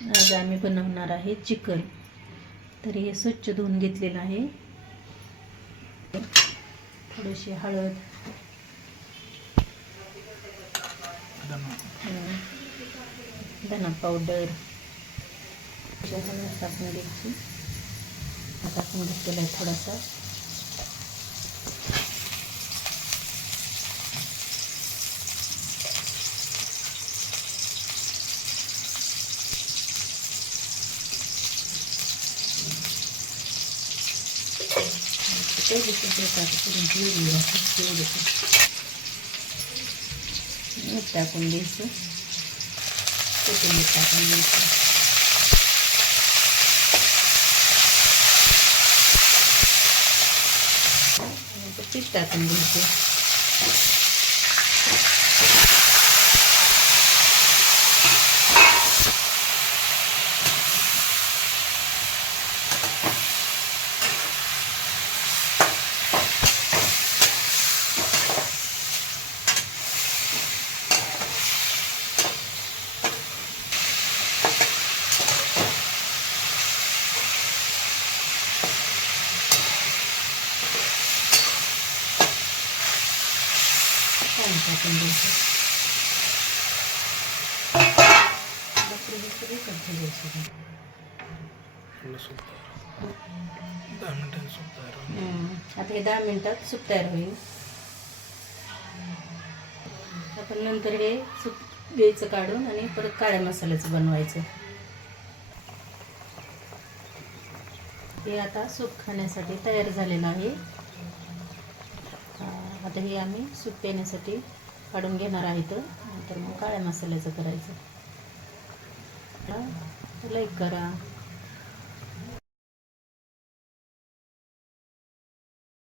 आज आम्ही बनवणार आहे चिकन. तर हे स्वच्छ धुवून घेतलेलं आहे. थोडीशी हळद. धना पावडर. हळद टाकून द्यायची टाकून घेतलेला आहे थोडासा. तेवढे प्रकार करून ठेवलेलं आहे तेवढे मीठ टाकून द्यायचं कोथिंबीर टाकून द्यायचं नंतर पीठ टाकून द्यायचं पाणी टाकून द्यायचं बकरी बिकरी आता हे दहा मिनिटात सूप तयार होईल. आपण नंतर हे सूप घ्यायचं काढून आणि परत काळ्या मसाल्याचं बनवायचं. हे आता सूप खाण्यासाठी तयार झालेलं आहे. आता हे आम्ही सूप पिण्यासाठी काढून घेणार आहेत. नंतर मग काळ्या मसाल्याचं करायचं. लाईक करा.